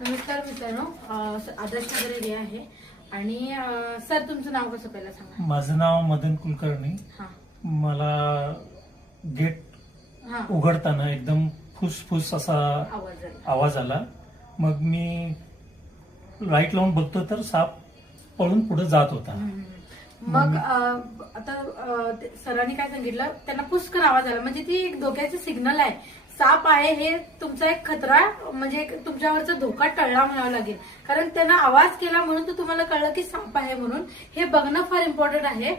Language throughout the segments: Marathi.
नमस्कार मित्रांनो, आदर्श नगर एरिया आहे आणि सर तुमचं नाव कसं पहिलं सांगा. माझं नाव मदन कुलकर्णी. हां मला गेट हां उघडताना एकदम फुसफुस असा आवाज आला. आवाज आला. मग मी लाईट लावून बघतो तर साप पळून पुढे जात होता. मग आता सरांनी काय सांगितलं, त्यांना पुष्कळ आवाज आला म्हणजे ती एक धोक्याची सिग्नल आहे. साप आहे हे तुमचा एक खतरा, म्हणजे तुमच्यावरचा धोका टळला म्हणावा लागेल. कारण त्यांना आवाज केला म्हणून तर तुम्हाला कळलं की साप आहे म्हणून. हे बघणं फार इम्पॉर्टंट आहे.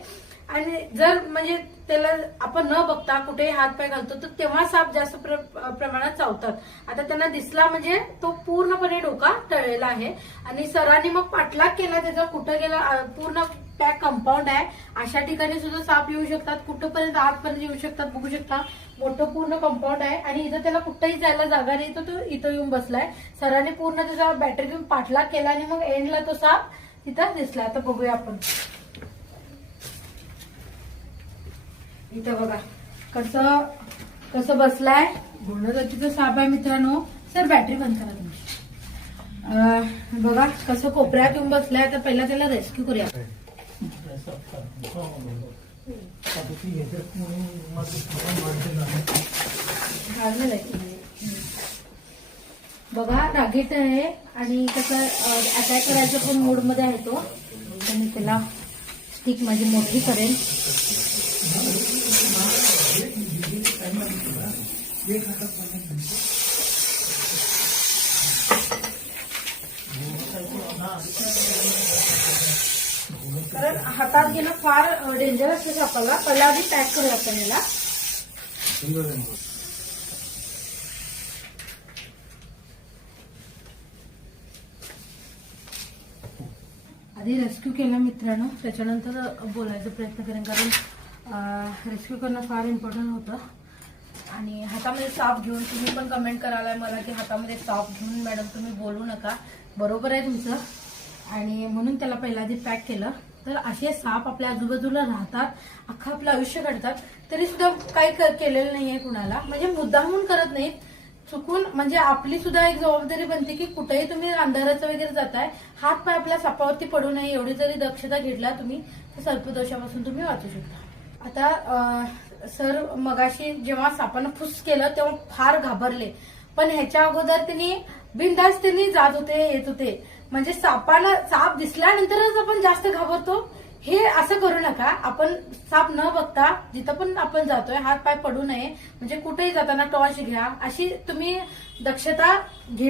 आणि जर म्हणजे त्याला आपण न बघता कुठेही हात पाय घालतो तर तेव्हा साप जास्त प्रमाणात चावतात. आता त्यांना दिसला म्हणजे तो पूर्णपणे डोका टळलेला आहे. आणि सरांनी मग पाठलाग केला त्याचा, कुठं गेला, पूर्ण पॅक कंपाऊंड आहे. अशा ठिकाणी सुद्धा साप येऊ शकतात, कुठंपर्यंत आतपर्यंत येऊ शकतात. बघू शकता मोठं पूर्ण कंपाऊंड आहे आणि इथं त्याला कुठंही जायला जागा नाही, तर तो इथं येऊन बसलाय. सरांनी पूर्ण त्याचा बॅटरी घेऊन पाठलाग केला आणि मग एंडला तो साप तिथं दिसला. आता बघूया आपण. इथं बघा कसं कसं बसलाय. घोडदतीचा साप आहे मित्रांनो. सर बॅटरी बंद करा तुमची. बघा कसं कोपऱ्यात येऊन बसलाय. तर पहिला त्याला रेस्क्यू करूया. बघा रागीट आहे आणि कसं अटॅक करायचं पण मूड मध्ये आहे तो. आणि त्याला स्टिक माझी मोठी करेल. कारण हातात घेणं फार डेंजरस आहे आपल्याला. पहिला आधी पॅक करूया आपण याला. आधी रेस्क्यू केला मित्रांनो, त्याच्यानंतर बोलायचा प्रयत्न करेन. कारण रेस्क्यू करणं फार इम्पॉर्टंट होतं. आणि हातामध्ये साप घेऊन तुम्ही पण कमेंट करायला मला की हातामध्ये साप घेऊन मॅडम तुम्ही बोलू नका. बरोबर आहे तुमचं. आणि म्हणून त्याला पहिला आधी पॅक केलं. तर असे साप आपल्या आजूबाजूला राहतात, अख्खं आपलं आयुष्य काढतात, तरी सुद्धा काही केलेलं नाहीये कुणाला. म्हणजे मुद्दामून करत नाहीत, चुकून. म्हणजे आपली सुद्धा एक जबाबदारी बनते की कुठेही तुम्ही अंधाराचं वगैरे जाताय, हात पाय आपल्या सापावरती पडू नये. एवढी जरी दक्षता घेतला तुम्ही तर सर्पदोषापासून तुम्ही वाचू शकता. आता सर मगाशी जेव्हा सापानं फुस केलं तेव्हा फार घाबरले. पण ह्याच्या अगोदर त्यांनी बिनधास्त त्यांनी जात होते, येत होते. म्हणजे साप दिसल्यानंतरच आपण जास्त घाबरतो. हे असं करू नका. आपण साप न बघता जिथं पण आपण जातोय हात पाय पडू नये. म्हणजे कुठेही जाताना टॉर्च घ्या. अशी तुम्ही दक्षता घे.